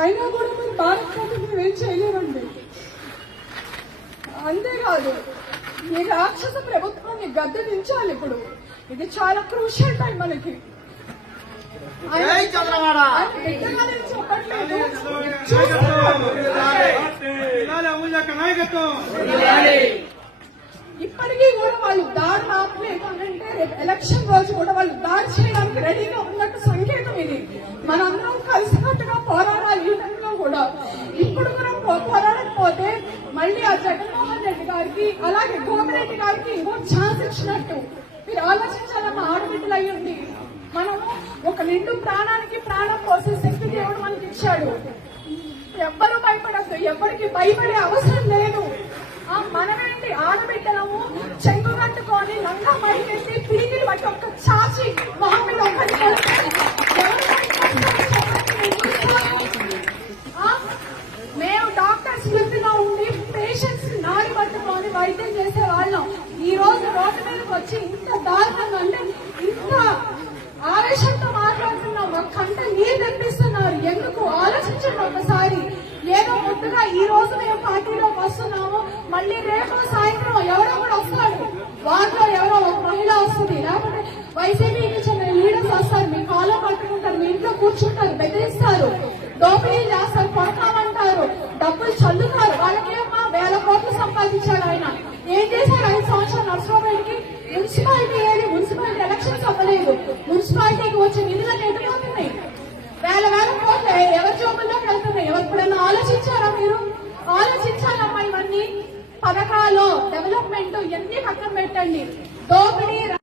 అయినా కూడా మీరు భారత్ మేము ఏం చేయలేమండి అంతేకాదు ఈ రాక్షస ప్రభుత్వాన్ని గద్దె దించాలి ఇప్పుడు. ఇది చాలా క్రూషియల్ టైం మనకి. చెప్పట్లేదు. ఇప్పటికీ కూడా వాళ్ళు దాడి ఆపలేదు అని అంటే రేపు ఎలక్షన్ రోజు కూడా వాళ్ళు దాడి చేయడానికి రెడీగా ఉన్నట్టు సంకేతం ఇది. మనందరం కలిసినట్టుగా పోరాడాలి ఈ టైంలో కూడా. ఇప్పుడు కూడా పోరాడకపోతే మళ్ళీ ఆ జగన్మోహన్ రెడ్డి గారికి అలాగే గోపిరెడ్డి గారికి ఇంకో ఛాన్స్ ఇచ్చినట్టు. మీరు ఆలోచించాలన్న ఆడబిడ్డలు అయ్యండి మనం ఒక నిండు ప్రాణానికి ప్రాణం పోసే శక్తి దేవుడు మనకి ఇచ్చాడు. ఎవ్వరూ భయపడద్దు. ఎవరికి భయపడే అవసరం లేదు. మనమేంటి? ఆడబిడ్డ కట్టుకొని లంగా మడికెళ్ళి బట్టి ఒక్క చాచి మొహం మీద ఒక్కటి మేము డాక్టర్స్ వృత్తిలో ఉండి పేషెంట్స్ నాడి పట్టుకొని వైద్యం చేసే వాళ్ళం ఈ రోజు రోడ్డు మీదకి వచ్చి ఇంత దారుణంగా అంటే ఇంత ఆవేశంతో మాట్లాడుతున్నాం మా కంట నీరు తెప్పిస్తున్నారు ఎందుకు ఆలోచించండి ఒకసారి ఏదో ముందుగా ఈ రోజు మేము పార్టీలోకి వస్తున్నాము. మళ్ళీ రేపు సాయంత్రం ఎవరో కూడా వస్తాడు వాటిలో ఎవరో ఒక మహిళ వస్తుంది వైసీపీ వైసీపీకి చెందిన లీడర్స్ వస్తారు మీ కాలో పట్టుకుంటారు మీ ఇంట్లో కూర్చుంటారు బెదిరిస్తారు. దోపిడీ చేస్తారు కొడతామంటారు డబ్బులు చల్లుతారు. వాళ్ళకేమో వేల కోట్లు సంపాదించాడు ఆయన. ఏం చేశారు ఐదు సంవత్సరాలు నర్సరావుకి? మున్సిపాలిటీ ఏది? మున్సిపాలిటీ ఎలక్షన్స్ అవ్వలేదు. మున్సిపాలిటీకి వచ్చే నిధులు ఎటుపోతున్నాయి వేల వేల కోట్లు ఎవరి జోబుల్లోకి వెళ్తున్నాయి? ఎవరిప్పుడన్నా ఆలోచించారా మీరు? ఆలోచించాలమ్మా ఇవన్నీ. పథకాలు డెవలప్మెంట్ ఇవన్నీ పక్కన పెట్టండి. దోపిడీ